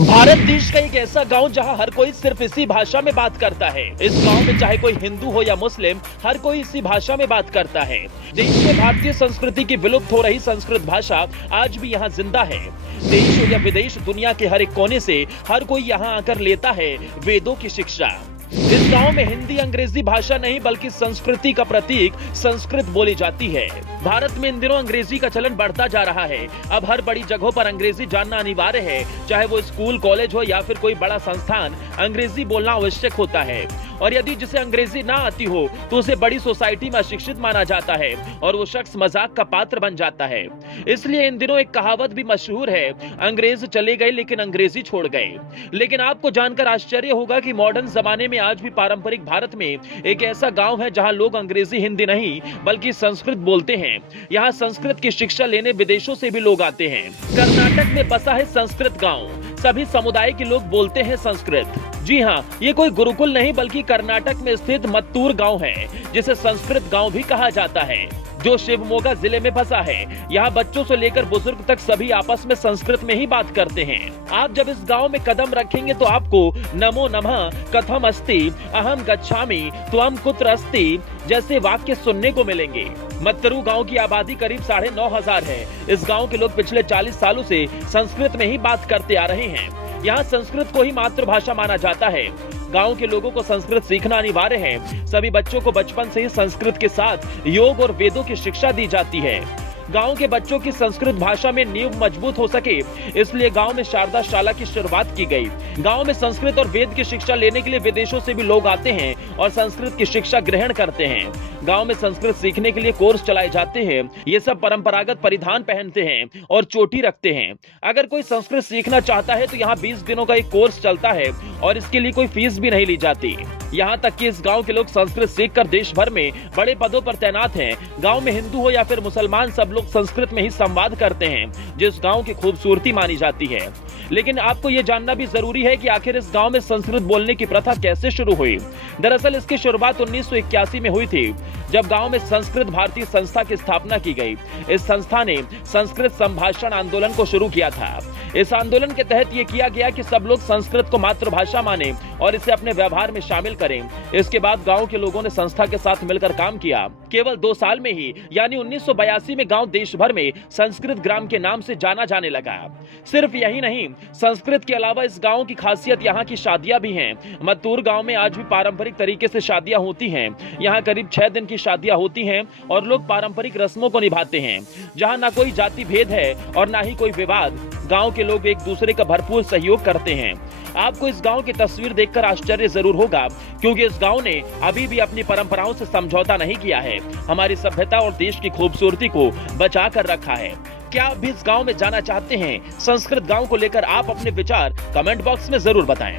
भारत देश का एक ऐसा गांव जहां हर कोई सिर्फ इसी भाषा में बात करता है। इस गांव में चाहे कोई हिंदू हो या मुस्लिम, हर कोई इसी भाषा में बात करता है। देश में भारतीय संस्कृति की विलुप्त हो रही संस्कृत भाषा आज भी यहां जिंदा है। देश हो या विदेश, दुनिया के हर एक कोने से हर कोई यहां आकर लेता है वेदों की शिक्षा। इस गांव में हिंदी अंग्रेजी भाषा नहीं बल्कि संस्कृति का प्रतीक संस्कृत बोली जाती है। भारत में इन दिनों अंग्रेजी का चलन बढ़ता जा रहा है। अब हर बड़ी जगहों पर अंग्रेजी जानना अनिवार्य है, चाहे वो स्कूल, कॉलेज हो या फिर कोई बड़ा संस्थान, अंग्रेजी बोलना आवश्यक होता है। और यदि जिसे अंग्रेजी ना आती हो तो उसे बड़ी सोसाइटी में अशिक्षित माना जाता है और वो शख्स मजाक का पात्र बन जाता है। इसलिए इन दिनों एक कहावत भी मशहूर है, अंग्रेज चले गए लेकिन अंग्रेजी छोड़ गए। लेकिन आपको जानकर आश्चर्य होगा कि मॉडर्न जमाने में आज भी पारंपरिक भारत में एक ऐसा गांव है जहां लोग अंग्रेजी हिंदी नहीं बल्कि संस्कृत बोलते हैं। यहाँ संस्कृत की शिक्षा लेने विदेशों से भी लोग आते हैं। कर्नाटक में बसा है संस्कृत गांव। सभी समुदाय के लोग बोलते हैं संस्कृत। जी हाँ, ये कोई गुरुकुल नहीं बल्कि कर्नाटक में स्थित मत्तूर गांव है, जिसे संस्कृत गांव भी कहा जाता है, जो शिवमोगा जिले में बसा है। यहाँ बच्चों से लेकर बुजुर्ग तक सभी आपस में संस्कृत में ही बात करते हैं। आप जब इस गांव में कदम रखेंगे तो आपको नमो नमः, कथम अस्ति, अहम गच्छामि, त्वम कुत्र अस्ति जैसे वाक्य सुनने को मिलेंगे। मत्तरू गांव की आबादी करीब 9,500 है। इस गांव के लोग पिछले 40 सालों से संस्कृत में ही बात करते आ रहे हैं। यहाँ संस्कृत को ही मातृभाषा माना जाता है। गांव के लोगों को संस्कृत सीखना अनिवार्य है। सभी बच्चों को बचपन से ही संस्कृत के साथ योग और वेदों की शिक्षा दी जाती है। गांव के बच्चों की संस्कृत भाषा में नींव मजबूत हो सके, इसलिए गांव में शारदा शाला की शुरुआत की गई। गांव में संस्कृत और वेद की शिक्षा लेने के लिए विदेशों से भी लोग आते हैं और संस्कृत की शिक्षा ग्रहण करते हैं। गांव में संस्कृत सीखने के लिए कोर्स चलाए जाते हैं। ये सब परंपरागत परिधान पहनते हैं और चोटी रखते हैं। अगर कोई संस्कृत सीखना चाहता है तो यहाँ 20 दिनों का एक कोर्स चलता है और इसके लिए कोई फीस भी नहीं ली जाती। यहाँ तक कि इस गांव के लोग संस्कृत सीखकर देश भर में बड़े पदों पर तैनात हैं। गांव में हिंदू हो या फिर मुसलमान, सब लोग संस्कृत में ही संवाद करते हैं, जो इस गांव की खूबसूरती मानी जाती है। लेकिन आपको ये जानना भी जरूरी है कि आखिर इस गांव में संस्कृत बोलने की प्रथा कैसे शुरू हुई। दरअसल इसकी शुरुआत 1981 में हुई थी, जब गांव में संस्कृत भारती संस्था की स्थापना की गई। इस संस्था ने संस्कृत संभाषण आंदोलन को शुरू किया था। इस आंदोलन के तहत ये किया गया कि सब लोग संस्कृत को मातृभाषा माने और इसे अपने व्यवहार में शामिल करें। इसके बाद गांव के लोगों ने संस्था के साथ मिलकर काम किया। केवल 2 साल में ही यानी 1982 में गांव देश भर में संस्कृत ग्राम के नाम से जाना जाने लगा। सिर्फ यही नहीं, संस्कृत के अलावा इस गांव की खासियत यहाँ की शादियां भी हैं। मत्तूर गांव में आज भी पारंपरिक तरीके से शादियां होती हैं। यहाँ करीब 6 दिन की शादियां होती हैं और लोग पारंपरिक रस्मों को निभाते हैं। जहाँ ना कोई जाति भेद है और ना ही कोई विवाद। गांव के लोग एक दूसरे का भरपूर सहयोग करते हैं। आपको इस गांव की तस्वीर देखकर आश्चर्य जरूर होगा, क्योंकि इस गांव ने अभी भी अपनी परंपराओं से समझौता नहीं किया है। हमारी सभ्यता और देश की खूबसूरती को बचा कर रखा है। क्या आप भी इस गांव में जाना चाहते हैं? संस्कृत गांव को लेकर आप अपने विचार कमेंट बॉक्स में जरूर बताएं।